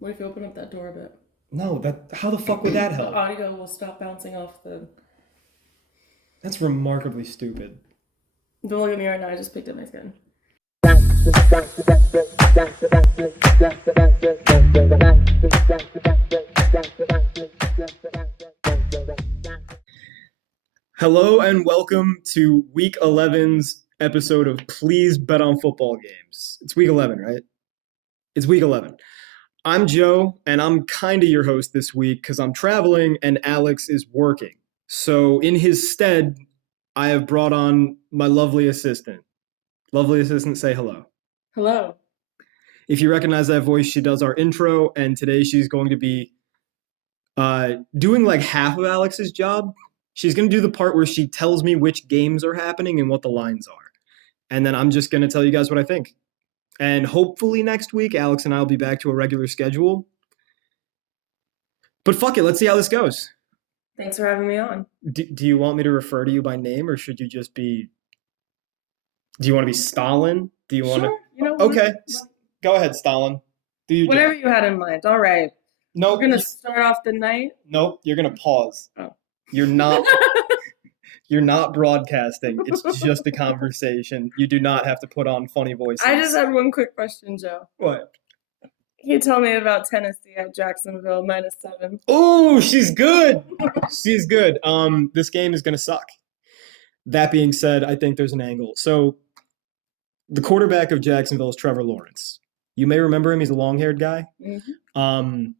What if you open up that door a bit? No, how the fuck would that The help? audio will stop bouncing off the. That's remarkably stupid. Don't look at me right now. I just picked up my skin. Hello and welcome to Week 11's episode of Please Bet on Football Games. It's Week 11, right? It's Week 11. I'm Joe, and I'm kind of your host this week because I'm traveling and Alex is working. So, in his stead, I have brought on my lovely assistant. Lovely assistant, say hello. Hello. If you recognize that voice, she does our intro, and today she's going to be doing like half of Alex's job. She's going to do the part where she tells me which games are happening and what the lines are. And then I'm just going to tell you guys what I think. And hopefully next week, Alex and I will be back to a regular schedule. But fuck it, let's see how this goes. Thanks for having me on. Do you want me to refer to you by name, or should you just be? Do you want to be Stalin? Do you want Sure. to? Okay, go ahead, Stalin. Do you? Whatever you had in mind. All right. Nope. We're gonna start off the night. Nope. You're gonna pause. Oh. You're not. You're not broadcasting. It's just a conversation. You do not have to put on funny voices. I just had one quick question, Joe. What? Can you tell me about Tennessee at Jacksonville -7? Oh, she's good. She's good. This game is gonna suck. That being said, I think there's an angle. So, the quarterback of Jacksonville is Trevor Lawrence. You may remember him. He's a long-haired guy. Mm-hmm.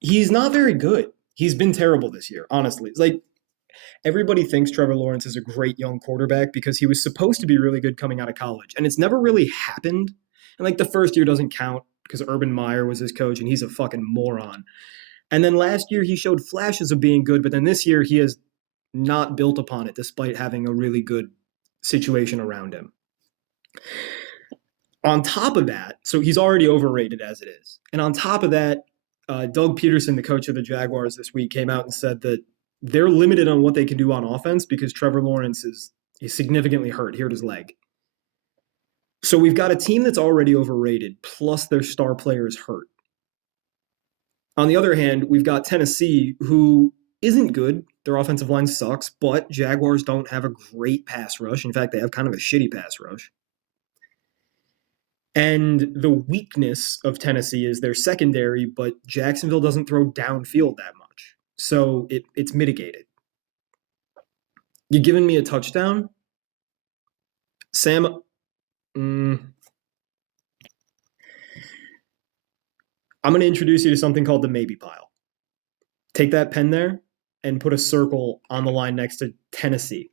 He's not very good. He's been terrible this year, honestly. It's like, everybody thinks Trevor Lawrence is a great young quarterback because he was supposed to be really good coming out of college, and it's never really happened. And like the first year doesn't count because Urban Meyer was his coach, and he's a fucking moron. And then last year he showed flashes of being good, but then this year he has not built upon it despite having a really good situation around him. On top of that, so he's already overrated as it is. And on top of that, Doug Peterson, the coach of the Jaguars this week, came out and said that they're limited on what they can do on offense because Trevor Lawrence is significantly hurt. He hurt his leg. So we've got a team that's already overrated, plus their star player is hurt. On the other hand, we've got Tennessee, who isn't good. Their offensive line sucks, but Jaguars don't have a great pass rush. In fact, they have kind of a shitty pass rush. And the weakness of Tennessee is their secondary, but Jacksonville doesn't throw downfield that much. So it's mitigated. You giving me a touchdown? Sam, I'm going to introduce you to something called the maybe pile. Take that pen there and put a circle on the line next to Tennessee,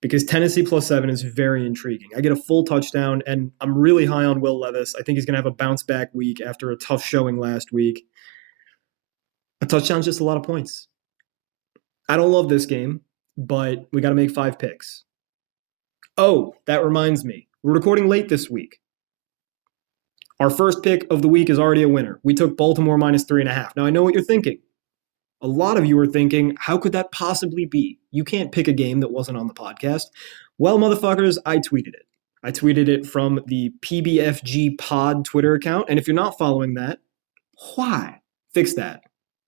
because Tennessee +7 is very intriguing. I get a full touchdown, and I'm really high on Will Levis. I think he's going to have a bounce-back week after a tough showing last week. A touchdown's just a lot of points. I don't love this game, but we got to make 5 picks. Oh, that reminds me. We're recording late this week. Our first pick of the week is already a winner. We took Baltimore -3.5. Now, I know what you're thinking. A lot of you are thinking, how could that possibly be? You can't pick a game that wasn't on the podcast. Well, motherfuckers, I tweeted it. I tweeted it from the PBFG pod Twitter account. And if you're not following that, why? Fix that.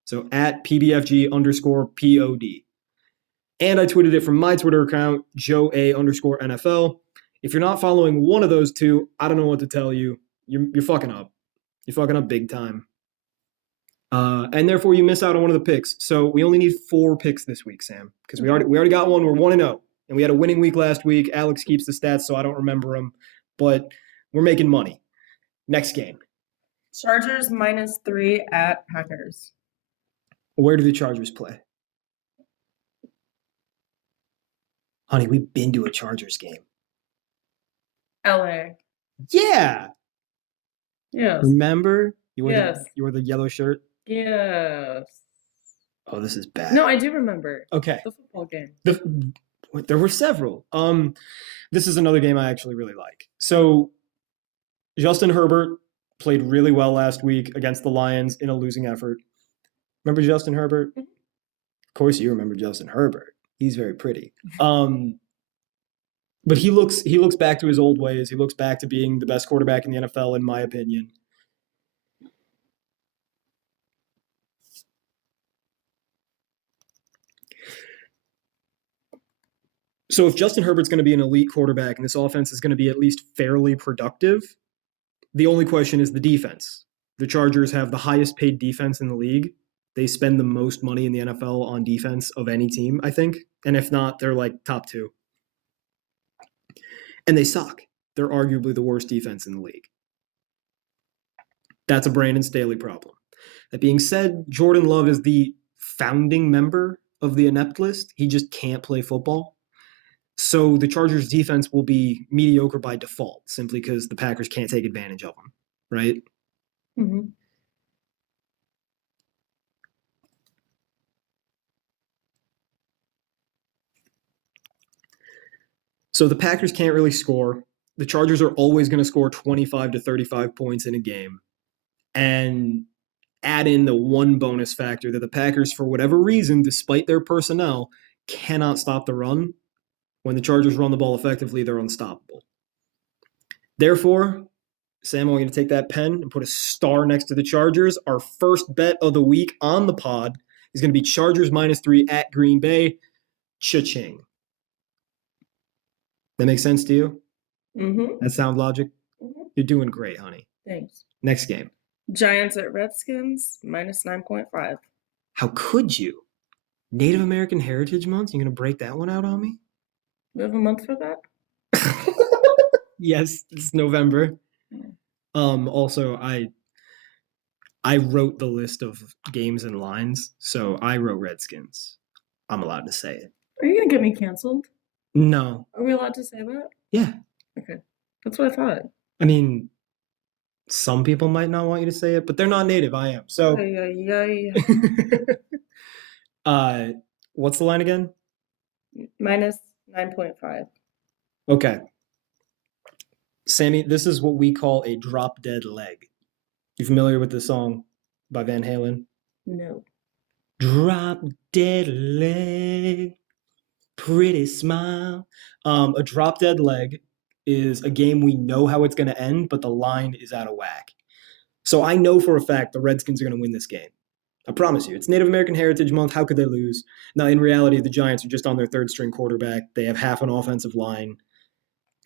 So at PBFG_POD. And I tweeted it from my Twitter account, JoeA_NFL. If you're not following one of those two, I don't know what to tell you. You're fucking up. You're fucking up big time. And therefore you miss out on one of the picks. So we only need 4 picks this week, Sam, because we already got one. We're 1-0, and we had a winning week last week. Alex keeps the stats, so I don't remember them, but we're making money. Next game. Chargers -3 at Packers. Where do the Chargers play? Honey, we've been to a Chargers game. LA. Yeah. Yes. Remember? You Yes. You wore the yellow shirt? Yes. Oh, this is bad. No, I do remember. Okay. The football game. There were several. This is another game I actually really like. So Justin Herbert played really well last week against the Lions in a losing effort. Remember Justin Herbert? Mm-hmm. Of course you remember Justin Herbert. He's very pretty. But he looks back to his old ways. He looks back to being the best quarterback in the NFL, in my opinion. So if Justin Herbert's going to be an elite quarterback and this offense is going to be at least fairly productive, the only question is the defense. The Chargers have the highest paid defense in the league. They spend the most money in the NFL on defense of any team, I think. And if not, they're like top 2. And they suck. They're arguably the worst defense in the league. That's a Brandon Staley problem. That being said, Jordan Love is the founding member of the inept list. He just can't play football. So the Chargers defense will be mediocre by default, simply because the Packers can't take advantage of them, right? Mm-hmm. So the Packers can't really score. The Chargers are always going to score 25 to 35 points in a game. And add in the one bonus factor that the Packers, for whatever reason, despite their personnel, cannot stop the run. When the Chargers run the ball effectively, they're unstoppable. Therefore, Sam, I'm going to take that pen and put a star next to the Chargers. Our first bet of the week on the pod is going to be Chargers -3 at Green Bay. Cha-ching. That makes sense to you? Mm-hmm. That sound logic? Mm-hmm. You're doing great, honey. Thanks. Next game. Giants at Redskins, -9.5. How could you? Native American Heritage Month? You're going to break that one out on me? We have a month for that? Yes, it's November. Also, I wrote the list of games and lines, so I wrote Redskins. I'm allowed to say it. Are you going to get me canceled? No. Are we allowed to say that? Yeah. Okay. That's what I thought. I mean, some people might not want you to say it, but they're not native. I am. So, what's the line again? -9.5. Okay. Sammy, this is what we call a drop dead leg. You familiar with the song by Van Halen? No. Drop dead leg, pretty smile. A drop dead leg is a game we know how it's going to end, but the line is out of whack. So I know for a fact the Redskins are going to win this game. I promise you. It's Native American Heritage Month. How could they lose? Now, in reality, the Giants are just on their third string quarterback. They have half an offensive line.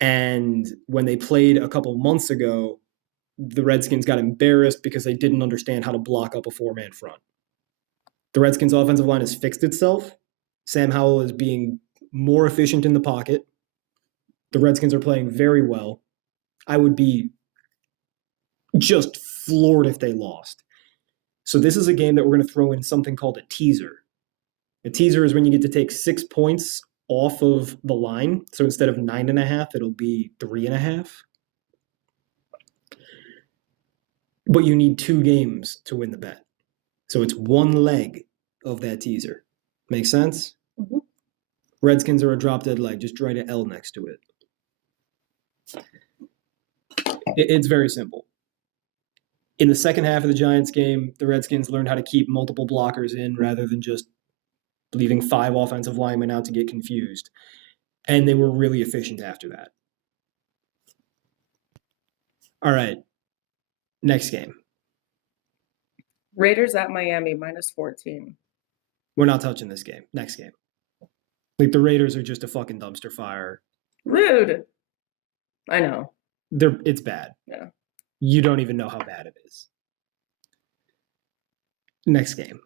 And when they played a couple months ago, the Redskins got embarrassed because they didn't understand how to block up a 4-man front. The Redskins' offensive line has fixed itself. Sam Howell is being more efficient in the pocket. The Redskins are playing very well. I would be just floored if they lost. So this is a game that we're going to throw in something called a teaser. A teaser is when you get to take 6 points off of the line. So instead of 9.5, it'll be 3.5. But you need 2 games to win the bet. So it's one leg of that teaser. Make sense? Mm-hmm. Redskins are a drop dead leg. Just write an L next to it. It's very simple. In the second half of the Giants game, the Redskins learned how to keep multiple blockers in rather than just leaving 5 offensive linemen out to get confused. And they were really efficient after that. All right. Next game. Raiders at Miami, -14. We're not touching this game. Next game. Like, the Raiders are just a fucking dumpster fire. Rude. I know. It's bad. Yeah. You don't even know how bad it is. Next game.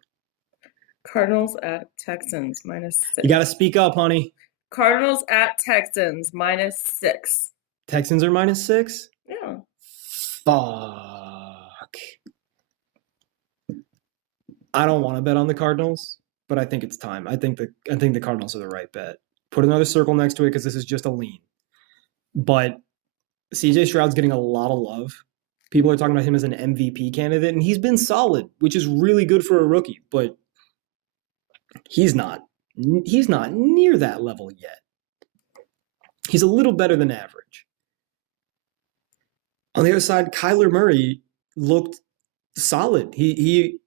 Cardinals at Texans, -6. You got to speak up, honey. Cardinals at Texans, -6. Texans are -6? Yeah. Fuck. I don't want to bet on the Cardinals, but I think it's time. I think the Cardinals are the right bet. Put another circle next to it because this is just a lean. But CJ Stroud's getting a lot of love. People are talking about him as an MVP candidate, and he's been solid, which is really good for a rookie, but he's not near that level yet. He's a little better than average. On the other side, Kyler Murray looked solid. He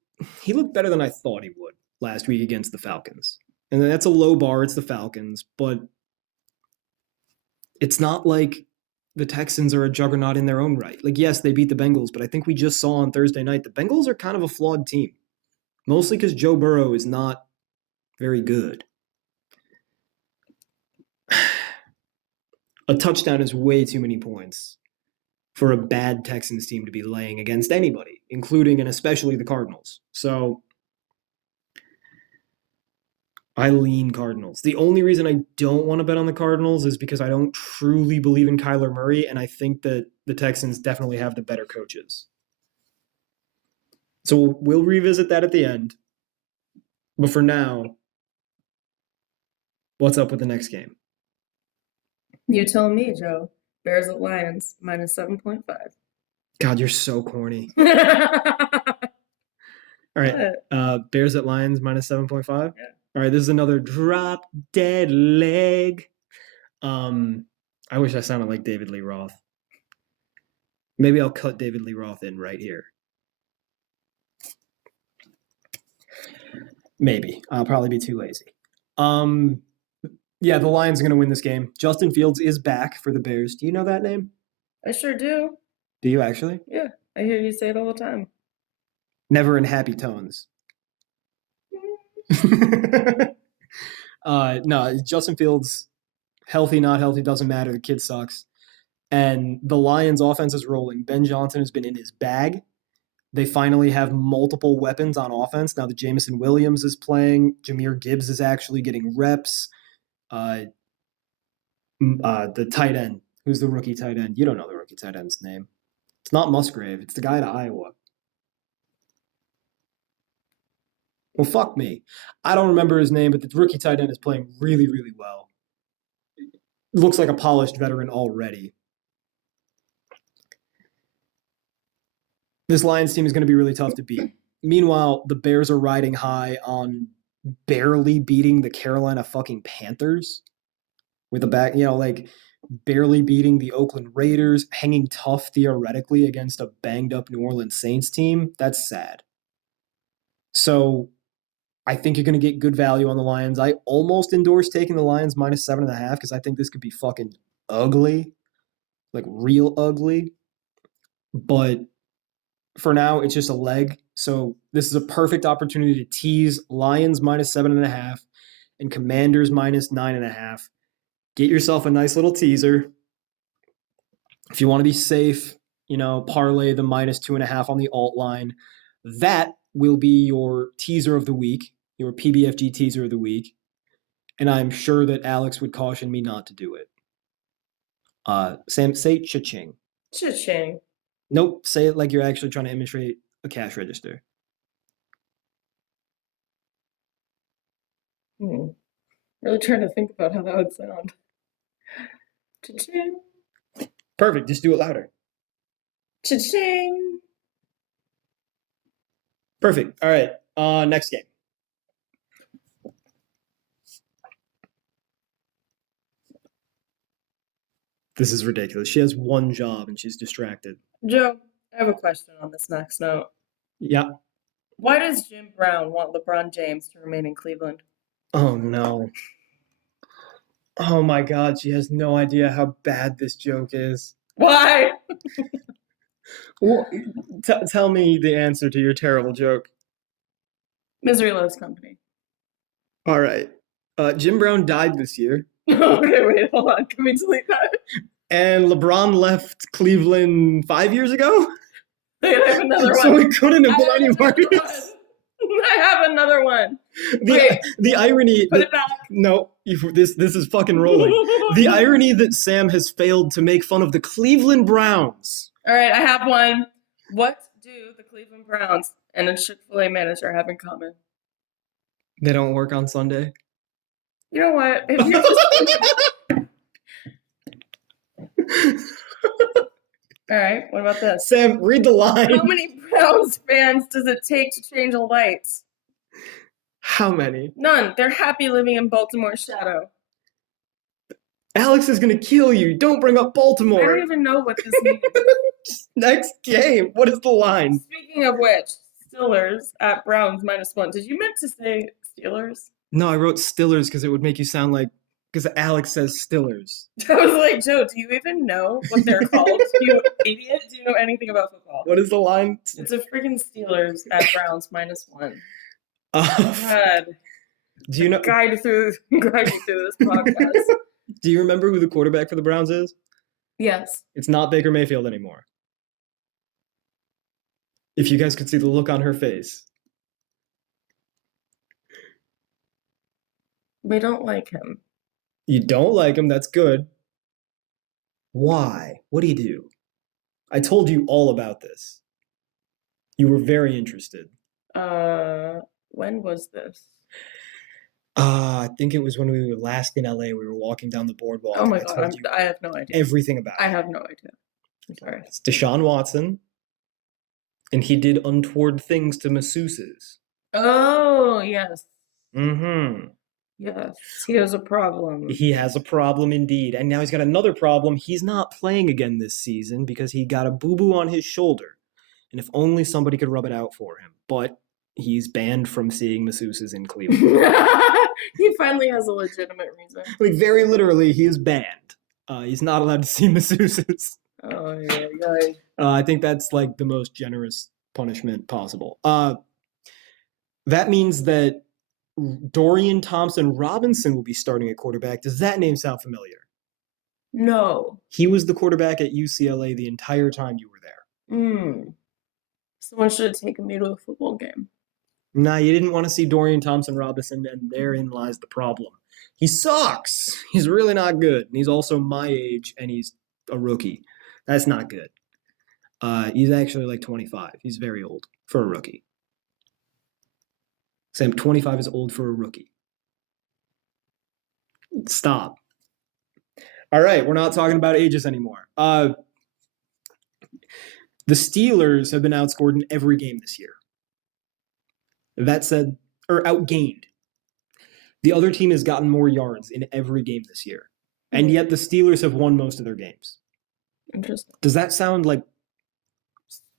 looked better than I thought he would last week against the Falcons. And that's a low bar. It's the Falcons, but it's not like the Texans are a juggernaut in their own right. Like, yes, they beat the Bengals, but I think we just saw on Thursday night the Bengals are kind of a flawed team, mostly because Joe Burrow is not very good. A touchdown is way too many points for a bad Texans team to be laying against anybody, including and especially the Cardinals. So I lean Cardinals. The only reason I don't want to bet on the Cardinals is because I don't truly believe in Kyler Murray, and I think that the Texans definitely have the better coaches. So we'll revisit that at the end. But for now, what's up with the next game? You tell me, Joe. Bears at Lions, minus 7.5. God, you're so corny. What? All right. Bears at Lions, minus 7.5. Yeah. All right, this is another drop dead leg. I wish I sounded like David Lee Roth. Maybe I'll cut David Lee Roth in right here. Maybe. I'll probably be too lazy. Yeah, the Lions are going to win this game. Justin Fields is back for the Bears. Do you know that name? I sure do. Do you actually? Yeah, I hear you say it all the time. Never in happy tones. No, Justin Fields, healthy, not healthy, doesn't matter. The kid sucks. And the Lions' offense is rolling. Ben Johnson has been in his bag. They finally have multiple weapons on offense. Now that Jameson Williams is playing, Jahmyr Gibbs is actually getting reps. The tight end. Who's the rookie tight end? You don't know the rookie tight end's name. It's not Musgrave. It's the guy at Iowa. Well, fuck me. I don't remember his name, but the rookie tight end is playing really, really well. Looks like a polished veteran already. This Lions team is going to be really tough to beat. Meanwhile, the Bears are riding high on barely beating the Carolina fucking Panthers with a back, like barely beating the Oakland Raiders, hanging tough theoretically against a banged up New Orleans Saints team. That's sad. So I think you're going to get good value on the Lions. I almost endorse taking the Lions minus 7.5 because I think this could be fucking ugly, like real ugly. But for now, it's just a leg. So this is a perfect opportunity to tease Lions minus 7.5 and Commanders minus 9.5. Get yourself a nice little teaser. If you want to be safe, parlay the minus 2.5 on the alt line. That will be your teaser of the week, your PBFG teaser of the week. And I'm sure that Alex would caution me not to do it. Sam, say cha-ching. Cha-ching. Nope, say it like you're actually trying to imitate a cash register. Really trying to think about how that would sound. Cha-ching. Perfect, just do it louder. Cha-ching. Perfect. All right, next game. This is ridiculous. She has one job and she's distracted. Joe, I have a question on this next note. Yeah. Why does Jim Brown want LeBron James to remain in Cleveland? Oh, no. Oh, my God. She has no idea how bad this joke is. Why? Well, tell me the answer to your terrible joke. Misery loves company. All right. Jim Brown died this year. Okay, wait, hold on. Can we delete that? And LeBron left Cleveland 5 years ago? Wait, I have another one. So it couldn't have been any worse. I have another one. The irony. Put it back. No, this is fucking rolling. The irony that Sam has failed to make fun of the Cleveland Browns. All right, I have one. What do the Cleveland Browns and a Chick-fil-A manager have in common? They don't work on Sunday. You know what? If you're just... All right, what about this? Sam, read the line. How many Browns fans does it take to change a light? How many? None. They're happy living in Baltimore's shadow. Alex is going to kill you. Don't bring up Baltimore. I don't even know what this means. Next game. What is the line? Speaking of which, Steelers at Browns -1. Did you meant to say Steelers? No, I wrote Stillers because it would make you sound like, because Alex says Stillers. I was like, Joe, do you even know what they're called? You idiot. Do you know anything about football? What is the line? It's a freaking Steelers at Browns -1. God. Do you know? Guide you through this podcast. Do you remember who the quarterback for the Browns is? Yes. It's not Baker Mayfield anymore. If you guys could see the look on her face. We don't like him. You don't like him, that's good. Why? What do you do? I told you all about this. You were very interested. When was this? I think it was when we were last in LA. We were walking down the boardwalk. Oh my and I god, told you I have no idea. everything about I it. have no idea. I'm sorry. It's Deshaun Watson, and he did untoward things to masseuses. Oh, yes. Mm-hmm. Yes. He has a problem. He has a problem indeed. And now he's got another problem. He's not playing again this season because he got a boo-boo on his shoulder. And if only somebody could rub it out for him. But he's banned from seeing masseuses in Cleveland. He finally has a legitimate reason. Like, very literally, he is banned. He's not allowed to see masseuses. Oh, yeah. I think that's like the most generous punishment possible. That means that Dorian Thompson-Robinson will be starting at quarterback. Does that name sound familiar? No. He was the quarterback at UCLA the entire time you were there. Someone should have taken me to a football game. Nah, you didn't want to see Dorian Thompson-Robinson, and therein lies the problem. He sucks. He's really not good. And he's also my age, and he's a rookie. That's not good. He's actually like 25. He's very old for a rookie. Sam, 25 is old for a rookie. Stop. All right, we're not talking about ages anymore. The Steelers have been outscored in every game this year. That said, or outgained. The other team has gotten more yards in every game this year. And yet the Steelers have won most of their games. Interesting. Does that sound like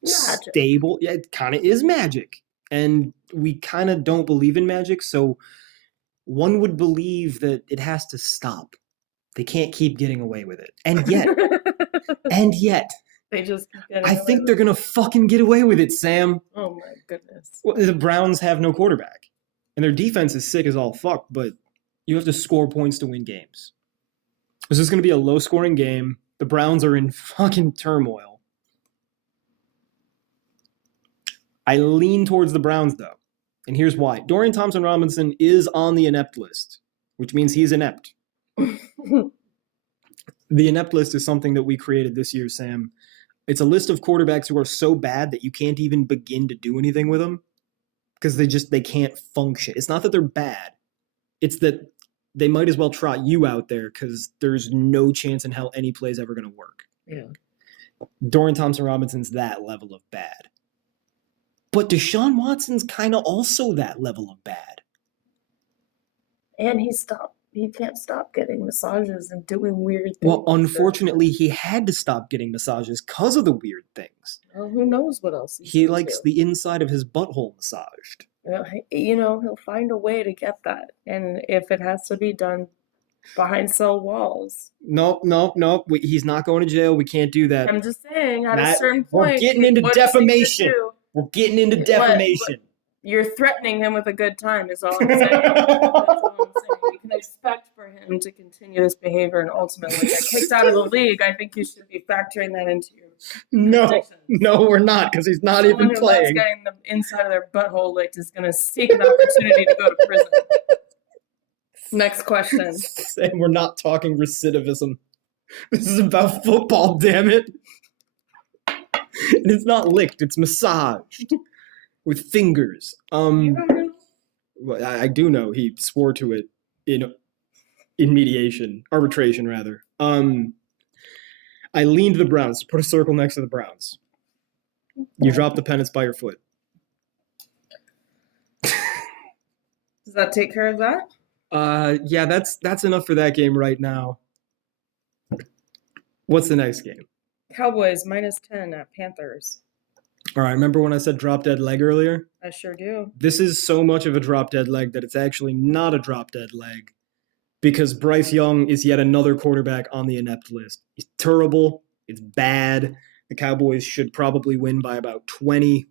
magic? Stable? Yeah, it kind of is magic. And we kind of don't believe in magic, so one would believe that it has to stop. They can't keep getting away with it. And yet, they just keep getting I think they're going to fucking get away with it, Sam. Oh my goodness. Well, the Browns have no quarterback. And their defense is sick as all fuck, but you have to score points to win games. This is going to be a low-scoring game. The Browns are in fucking turmoil. I lean towards the Browns, though. And here's why. Dorian Thompson-Robinson is on the inept list, which means he's inept. The inept list is something that we created this year, Sam. It's a list of quarterbacks who are so bad that you can't even begin to do anything with them because they can't function. It's not that they're bad. It's that they might as well trot you out there because there's no chance in hell any play's ever going to work. Yeah. Dorian Thompson-Robinson's that level of bad. But Deshaun Watson's kind of also that level of bad. And he can't stop getting massages and doing weird things. Well, unfortunately, he had to stop getting massages because of the weird things. Well, who knows what else he likes the inside of his butthole massaged. He'll find a way to get that. And if it has to be done behind cell walls. Nope. He's not going to jail. We can't do that. I'm just saying, at a certain point. We're getting into defamation. We're getting into defamation. You're threatening him with a good time is all I'm saying. That's all I'm saying. You can expect for him to continue this behavior and ultimately get kicked out of the league. I think you should be factoring that into your predictions. No, we're not, because he's not even playing. Someone getting the inside of their butthole licked is going to seek an opportunity to go to prison. Next question. And we're not talking recidivism. This is about football, damn it. And it's not licked, it's massaged. With fingers. I do know he swore to it in arbitration rather. I leaned the Browns. Put a circle next to the Browns. You drop the pennants by your foot. Does that take care of that? Yeah, that's enough for that game right now. What's the next game? Cowboys -10 at Panthers. All right, remember when I said drop-dead leg earlier? I sure do. This is so much of a drop-dead leg that it's actually not a drop-dead leg because Bryce Young is yet another quarterback on the inept list. He's terrible. It's bad. The Cowboys should probably win by about 20.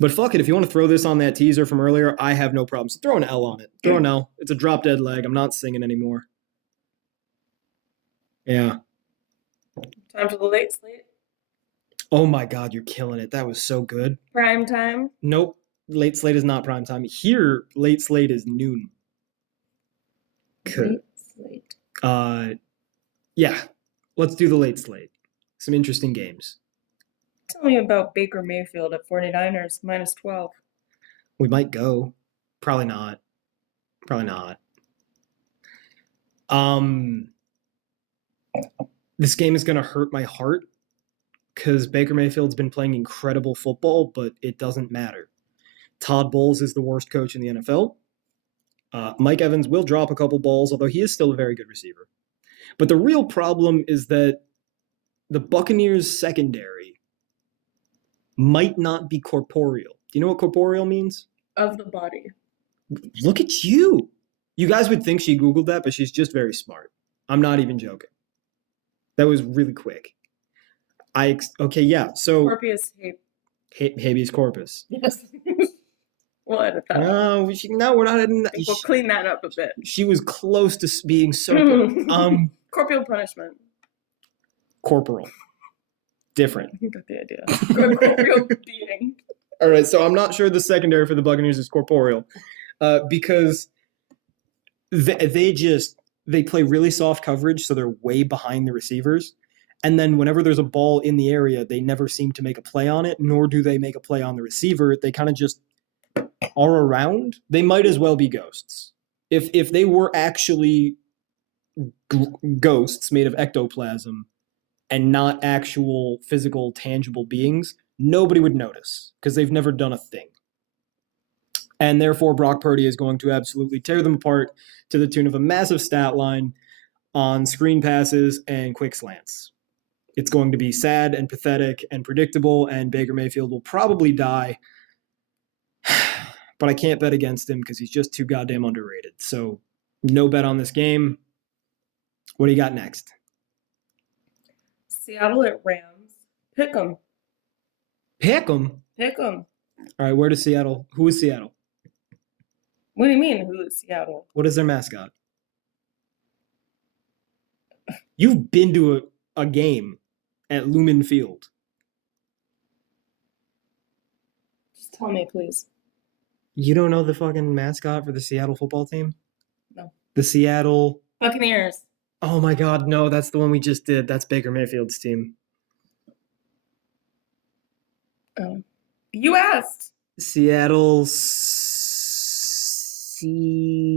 But fuck it, if you want to throw this on that teaser from earlier, I have no problem. So throw an L on it. Throw an L. It's a drop dead leg. I'm not singing anymore. Yeah. Time for the late slate. Oh my god, you're killing it. That was so good. Prime time. Nope. Late slate is not prime time. Here, late slate is noon. Late slate. Yeah. Let's do the late slate. Some interesting games. Tell me about Baker Mayfield at 49ers -12. We might go. Probably not. Probably not. This game is going to hurt my heart because Baker Mayfield's been playing incredible football, but it doesn't matter. Todd Bowles is the worst coach in the NFL. Mike Evans will drop a couple balls, although he is still a very good receiver. But the real problem is that the Buccaneers' secondary might not be corporeal. Do you know what corporeal means? Of the body. Look at you. You guys would think she Googled that, but she's just very smart. I'm not even joking. That was really quick. Okay, yeah. So Corpus habeas corpus. Yes. We'll edit that. No, we're not editing that. We'll clean that up a bit. She was close to being so good. Corporeal punishment. Corporal. Different. You got the idea. Corporeal beating. All right, so I'm not sure the secondary for the Buccaneers is corporeal because they play really soft coverage, so they're way behind the receivers. And then whenever there's a ball in the area, they never seem to make a play on it, nor do they make a play on the receiver. They kind of just are around. They might as well be ghosts. If they were actually ghosts made of ectoplasm and not actual physical, tangible beings, nobody would notice because they've never done a thing. And therefore, Brock Purdy is going to absolutely tear them apart to the tune of a massive stat line on screen passes and quick slants. It's going to be sad and pathetic and predictable, and Baker Mayfield will probably die. But I can't bet against him because he's just too goddamn underrated. So no bet on this game. What do you got next? Seattle at Rams. Pick 'em. Pick 'em? Pick 'em. All right, where does Seattle? Who is Seattle? What do you mean, who is Seattle? What is their mascot? You've been to a game at Lumen Field. Just tell me, please. You don't know the fucking mascot for the Seattle football team? No. The Seattle Buccaneers. Oh my god, no, that's the one we just did. That's Baker Mayfield's team. You asked. Seattle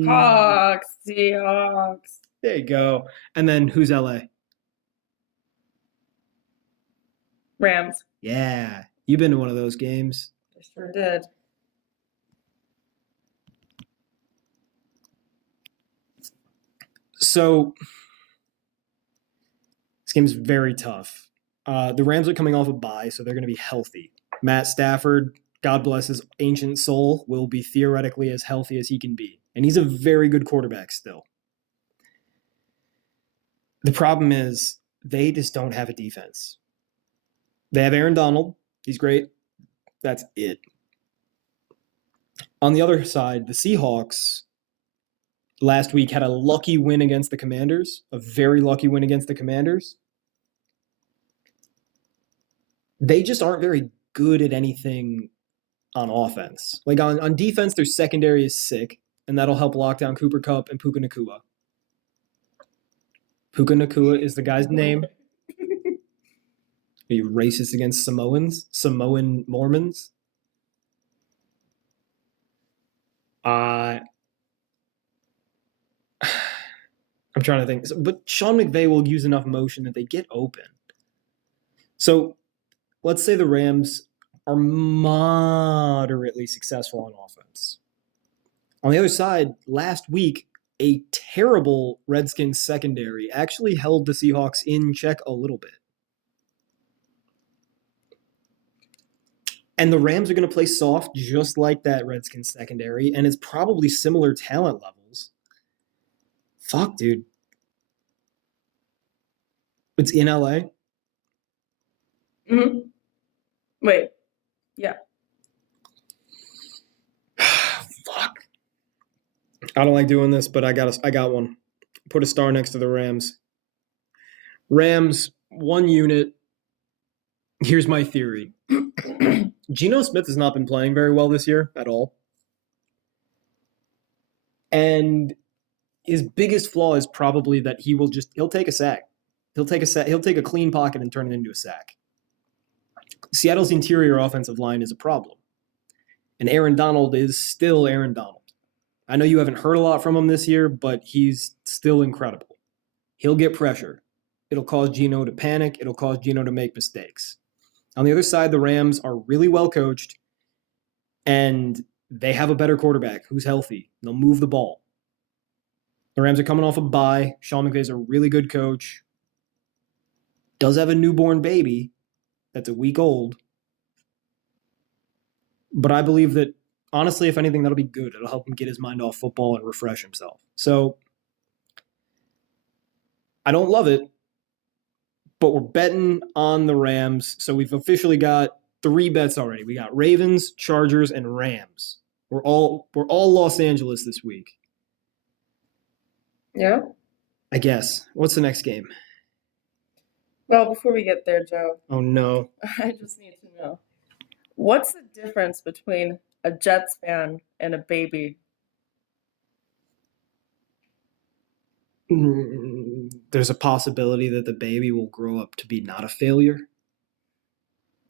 Hawks. Seahawks. There you go. And then who's LA? Rams. Yeah. You've been to one of those games. I sure did. So this game's very tough. The Rams are coming off a bye, so they're going to be healthy. Matt Stafford, God bless his ancient soul, will be theoretically as healthy as he can be. And he's a very good quarterback still. The problem is they just don't have a defense. They have Aaron Donald. He's great. That's it. On the other side, the Seahawks last week had a lucky win against the Commanders, a very lucky win against the Commanders. They just aren't very good at anything on offense. Like on defense, their secondary is sick, and that'll help lock down Cooper Kupp and Puka Nacua. Puka Nacua is the guy's name. Are you racist against Samoans? Samoan Mormons? I'm trying to think. But Sean McVay will use enough motion that they get open. So let's say the Rams are moderately successful on offense. On the other side, last week, a terrible Redskins secondary actually held the Seahawks in check a little bit. And the Rams are going to play soft just like that Redskins secondary, and it's probably similar talent levels. Fuck, dude. It's in LA? Mm-hmm. Wait. Yeah. I don't like doing this, but I got one. Put a star next to the Rams. Rams, 1 unit. Here's my theory. Geno Smith has not been playing very well this year at all. And his biggest flaw is probably that he'll take a sack. He'll take a clean pocket and turn it into a sack. Seattle's interior offensive line is a problem. And Aaron Donald is still Aaron Donald. I know you haven't heard a lot from him this year, but he's still incredible. He'll get pressure. It'll cause Geno to panic. It'll cause Geno to make mistakes. On the other side, the Rams are really well coached, and they have a better quarterback who's healthy. They'll move the ball. The Rams are coming off a bye. Sean McVay's a really good coach. Does have a newborn baby that's a week old. But I believe that, honestly, if anything, that'll be good. It'll help him get his mind off football and refresh himself. So, I don't love it, but we're betting on the Rams. So we've officially got 3 bets already. We got Ravens, Chargers, and Rams. We're all Los Angeles this week. Yeah. I guess. What's the next game? Well, before we get there, Joe, Oh, no. I just need to know, what's the difference between a Jets fan and a baby? There's a possibility that the baby will grow up to be not a failure.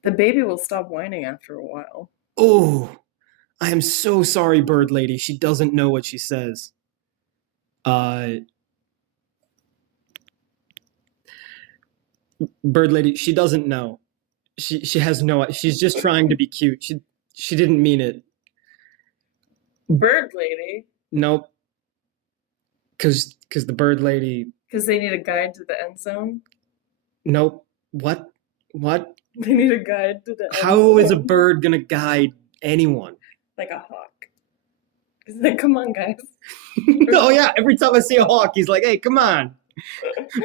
The baby will stop whining after a while. Oh, I am so sorry, Bird Lady. She doesn't know what she says. Bird Lady, she doesn't know. She has no. She's just trying to be cute. She didn't mean it. Bird lady? Nope. Because the Bird Lady. Because they need a guide to the end zone? Nope. What? They need a guide to the end zone. How is a bird gonna guide anyone? Like a hawk. He's like, come on, guys. Oh yeah, every time I see a hawk, he's like, hey, come on.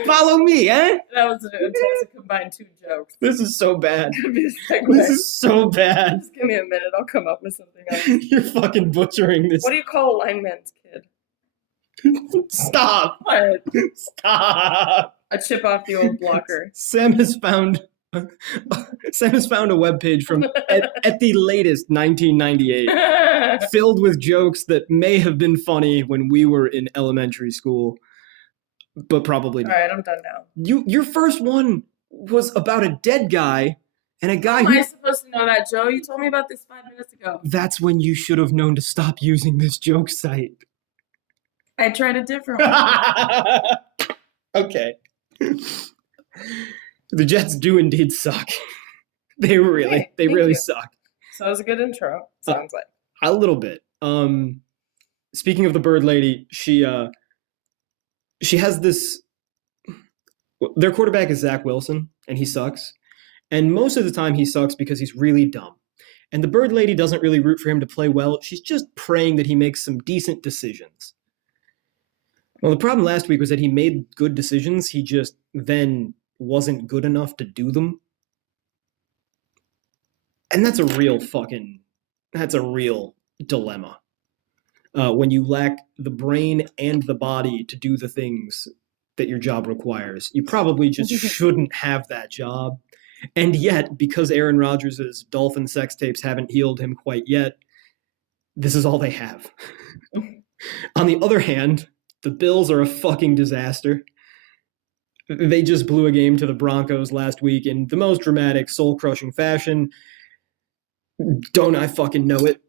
Follow me, eh? That was an attempt to combine 2 jokes. This is so bad. Could be a segue. This is so bad. Just give me a minute. I'll come up with something else. You're fucking butchering this. What do you call a lineman's kid? Stop. What? Stop. A chip off the old blocker. Sam has found a webpage from at the latest 1998 filled with jokes that may have been funny when we were in elementary school, but probably not. All right, I'm done now. Your first one was about a dead guy and a guy How am I supposed to know that, Joe? You told me about this 5 minutes ago. That's when you should have known to stop using this joke site. I tried a different one. Okay. The Jets do indeed suck. They really suck. So it was a good intro, sounds like. A little bit. Speaking of the Bird Lady, she has this. Their quarterback is Zach Wilson, and he sucks. And most of the time, he sucks because he's really dumb. And the Bird Lady doesn't really root for him to play well. She's just praying that he makes some decent decisions. Well, the problem last week was that he made good decisions. He just then wasn't good enough to do them. And that's a real dilemma. When you lack the brain and the body to do the things that your job requires, you probably just shouldn't have that job. And yet, because Aaron Rodgers' dolphin sex tapes haven't healed him quite yet, this is all they have. On the other hand, the Bills are a fucking disaster. They just blew a game to the Broncos last week in the most dramatic, soul-crushing fashion. Don't I fucking know it?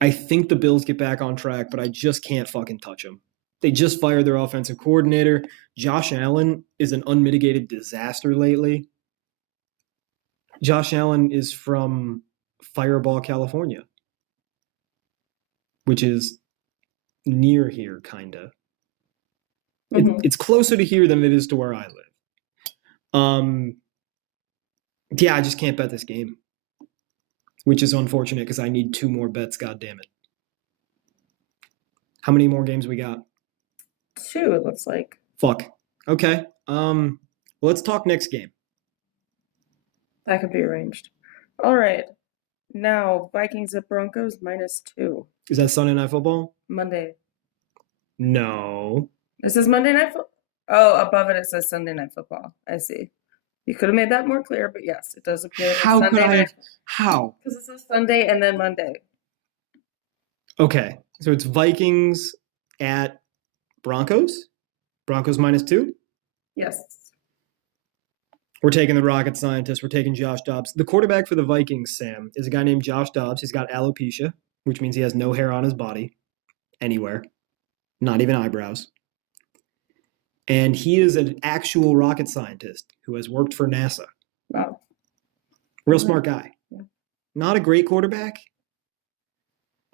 I think the Bills get back on track, but I just can't fucking touch them. They just fired their offensive coordinator. Josh Allen is an unmitigated disaster lately. Josh Allen is from Fireball, California, which is near here, kinda. Mhm. It's closer to here than it is to where I live. Yeah, I just can't bet this game, which is unfortunate because I need 2 more bets. God damn it! How many more games we got? 2, it looks like. Fuck. Okay. Let's talk next game. That could be arranged. All right. Now, Vikings at Broncos -2. Is that Sunday Night Football? Monday. No. It says Monday Night Football. Oh, above it says Sunday Night Football. I see. You could have made that more clear, but yes, it does appear. How could I have? How? Because it says Sunday and then Monday. Okay, so it's Vikings at Broncos. Broncos -2. Yes. We're taking the rocket scientist. We're taking Josh Dobbs. The quarterback for the Vikings, Sam, is a guy named Josh Dobbs. He's got alopecia, which means he has no hair on his body anywhere, not even eyebrows. And he is an actual rocket scientist who has worked for NASA. Wow. Real smart guy. Yeah. Not a great quarterback,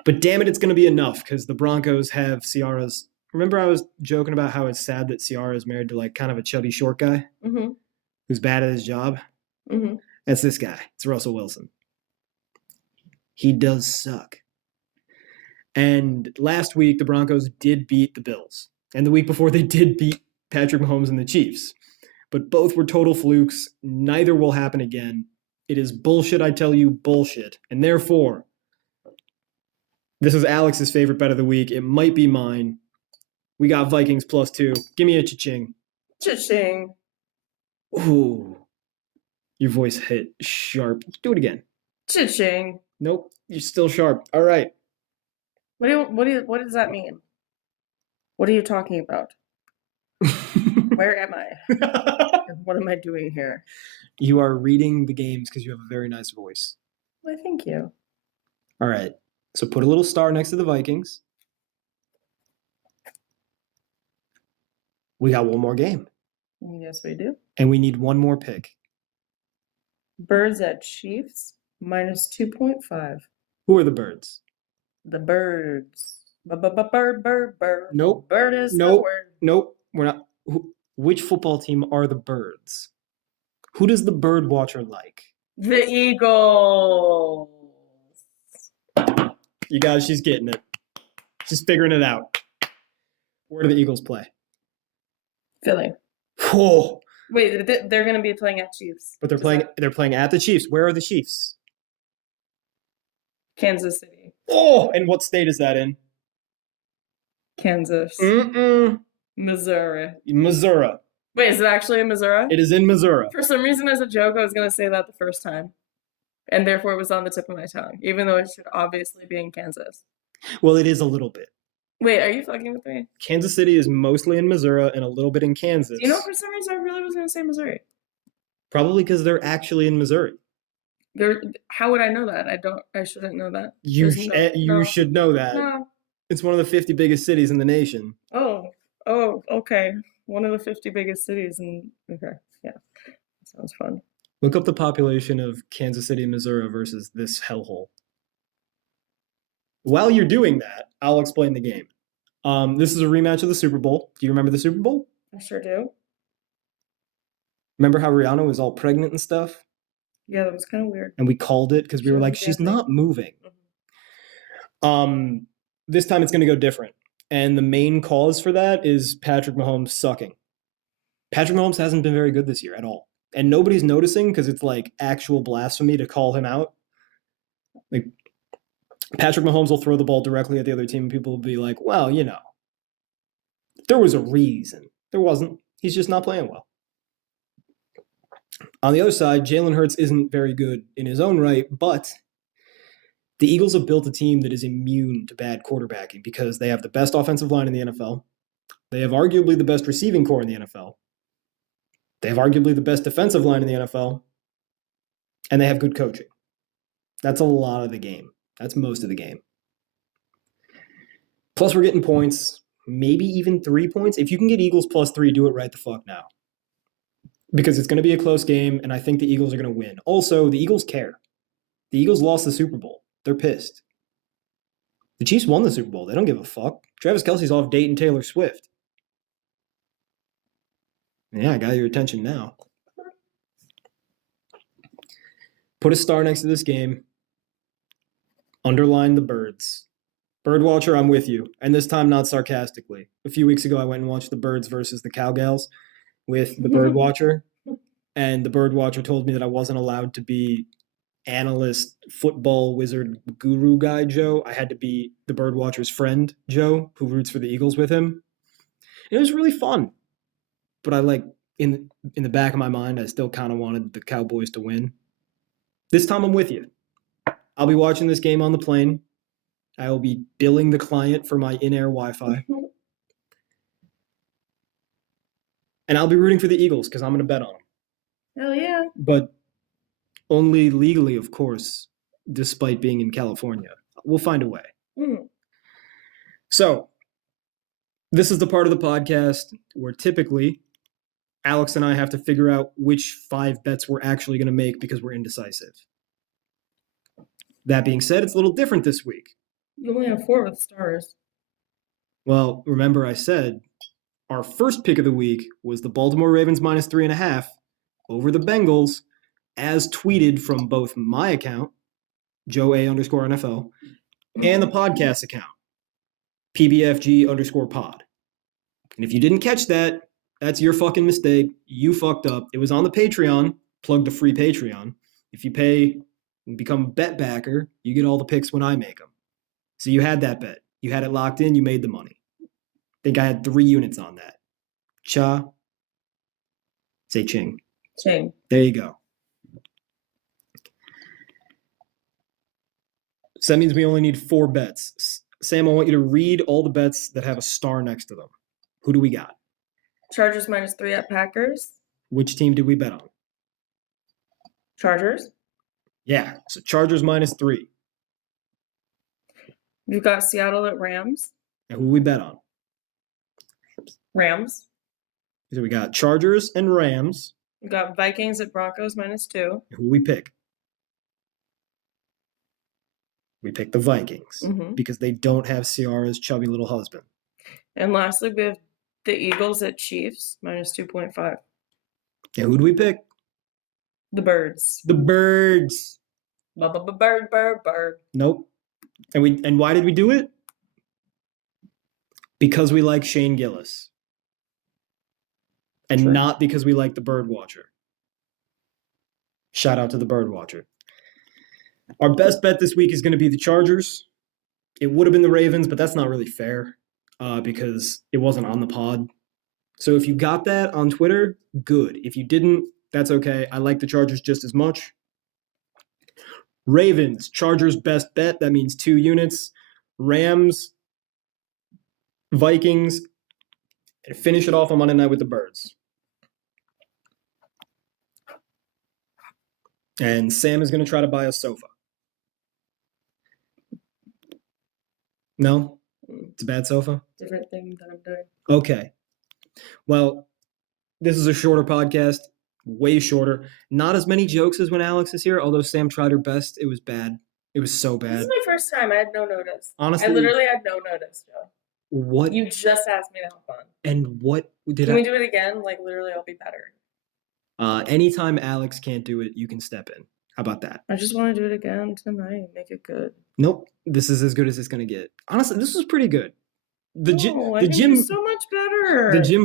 but damn it, it's going to be enough because the Broncos have Ciara's. Remember, I was joking about how it's sad that Ciara is married to like kind of a chubby short guy who's bad at his job. That's this guy. It's Russell Wilson. He does suck. And last week, the Broncos did beat the Bills. And the week before, they did beat Patrick Mahomes and the Chiefs. But both were total flukes. Neither will happen again. It is bullshit, I tell you, bullshit. And therefore, this is Alex's favorite bet of the week. It might be mine. We got Vikings +2. Give me a cha-ching. Cha-ching. Ooh. Your voice hit sharp. Do it again. Cha-ching. Nope. You're still sharp. All right. What does that mean? What are you talking about? Where am I? What am I doing here? You are reading the games because you have a very nice voice. Why, thank you. All right. So put a little star next to the Vikings. We got one more game. Yes, we do. And we need one more pick. Birds at Chiefs -2.5. Who are the Birds? The Birds. Bird. Nope. Bird is the Nope. word. Nope. We're not. Which football team are the Birds? Who does the bird watcher like? The Eagles. You guys, she's getting it. She's figuring it out. Where do the Eagles play? Philly. Whoa. Wait, they're going to be playing at Chiefs. But they're playing at the Chiefs. Where are the Chiefs? Kansas City. Oh, and what state is that in? Kansas. Missouri. Missouri. Wait, is it actually in Missouri? It is in Missouri. For some reason, as a joke, I was going to say that the first time. And therefore, it was on the tip of my tongue, even though it should obviously be in Kansas. Well, it is a little bit. Wait, are you fucking with me? Kansas City is mostly in Missouri and a little bit in Kansas. Do you know, for some reason, I really was going to say Missouri. Probably because they're actually in Missouri. How would I know that? I shouldn't know that. You should know that. No. It's one of the 50 biggest cities in the nation. Oh, okay. One of the 50 biggest cities okay, yeah. That sounds fun. Look up the population of Kansas City, Missouri versus this hellhole. While you're doing that, I'll explain the game. This is a rematch of the Super Bowl. Do you remember the Super Bowl? I sure do. Remember how Rihanna was all pregnant and stuff? Yeah, that was kind of weird. And we called it because we were like, she's not moving. This time it's going to go different. And the main cause for that is Patrick Mahomes sucking. Patrick Mahomes hasn't been very good this year at all. And nobody's noticing because it's like actual blasphemy to call him out. Like, Patrick Mahomes will throw the ball directly at the other team and people will be like, well, you know, there was a reason. There wasn't. He's just not playing well. On the other side, Jalen Hurts isn't very good in his own right, but the Eagles have built a team that is immune to bad quarterbacking because they have the best offensive line in the NFL. They have arguably the best receiving core in the NFL. They have arguably the best defensive line in the NFL. And they have good coaching. That's a lot of the game. That's most of the game. Plus, we're getting points, maybe even 3 points. If you can get Eagles +3, do it right the fuck now. Because it's going to be a close game, and I think the Eagles are going to win. Also, the Eagles care. The Eagles lost the Super Bowl. They're pissed. The Chiefs won the Super Bowl. They don't give a fuck. Travis Kelce's off dating Taylor Swift. Yeah, I got your attention now. Put a star next to this game. Underline the Birds. Birdwatcher, I'm with you. And this time, not sarcastically. A few weeks ago, I went and watched the Birds versus the Cowgirls with the Birdwatcher. And the Birdwatcher told me that I wasn't allowed to be analyst, football wizard, guru guy, Joe. I had to be the birdwatcher's friend, Joe, who roots for the Eagles with him. And it was really fun. But I in the back of my mind, I still kind of wanted the Cowboys to win. This time I'm with you. I'll be watching this game on the plane. I will be billing the client for my in-air Wi-Fi. And I'll be rooting for the Eagles because I'm going to bet on them. Hell yeah. But only legally, of course, despite being in California. We'll find a way. So, this is the part of the podcast where typically Alex and I have to figure out which 5 bets we're actually going to make because we're indecisive. That being said, it's a little different this week. You only have 4 with stars. Well, remember I said our first pick of the week was the Baltimore Ravens minus 3.5 over the Bengals, as tweeted from both my account, Joe_A_NFL, and the podcast account, PBFG_pod. And if you didn't catch that, that's your fucking mistake. You fucked up. It was on the Patreon. Plug the free Patreon. If you pay and become a bet backer, you get all the picks when I make them. So you had that bet. You had it locked in. You made the money. I think I had 3 units on that. Cha. Say ching. Ching. There you go. So that means we only need 4 bets. Sam, I want you to read all the bets that have a star next to them. Who do we got? Chargers minus 3 at Packers. Which team did we bet on? Chargers. Yeah, so Chargers minus 3. You've got Seattle at Rams. And who we bet on? Rams. So we got Chargers and Rams. You've got Vikings at Broncos minus 2. And who we pick? We pick the Vikings because they don't have Ciara's chubby little husband. And lastly, we have the Eagles at Chiefs minus 2.5. And who do we pick? The Birds. The Birds. Bird. Nope. And why did we do it? Because we like Shane Gillis. And True. Not because we like the Birdwatcher. Shout out to the Birdwatcher. Our best bet this week is going to be the Chargers. It would have been the Ravens, but that's not really fair because it wasn't on the pod. So if you got that on Twitter, good. If you didn't, that's okay. I like the Chargers just as much. Ravens, Chargers best bet. That means 2 units. Rams, Vikings, and finish it off on Monday night with the Birds. And Sam is going to try to buy a sofa. No? It's a bad sofa? Different thing that I'm doing. Okay. Well, this is a shorter podcast. Way shorter. Not as many jokes as when Alex is here, although Sam tried her best. It was bad. It was so bad. This is my first time. I had no notice. Honestly, I literally had no notice, Joe. What? You just asked me to hop on. And what did Can we do it again? Like, literally, I'll be better. Anytime Alex can't do it, you can step in. How about that? I just want to do it again tonight. Make it good. Nope. This is as good as it's going to get. Honestly, this was pretty good. The I think Jim it's so much better. The Jim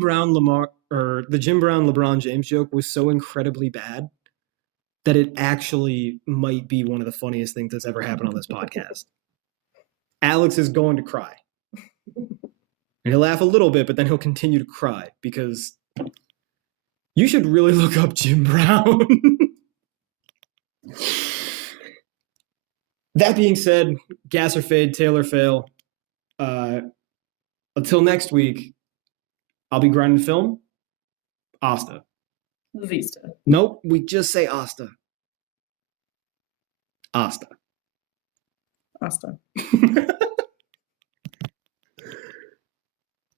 Brown LeBron James joke was so incredibly bad that it actually might be one of the funniest things that's ever happened on this podcast. Alex is going to cry. And he'll laugh a little bit, but then he'll continue to cry because you should really look up Jim Brown. That being said, gas or fade, tail or fail. Until next week, I'll be grinding film. Asta. La Vista. Nope, we just say Asta. Asta. Asta.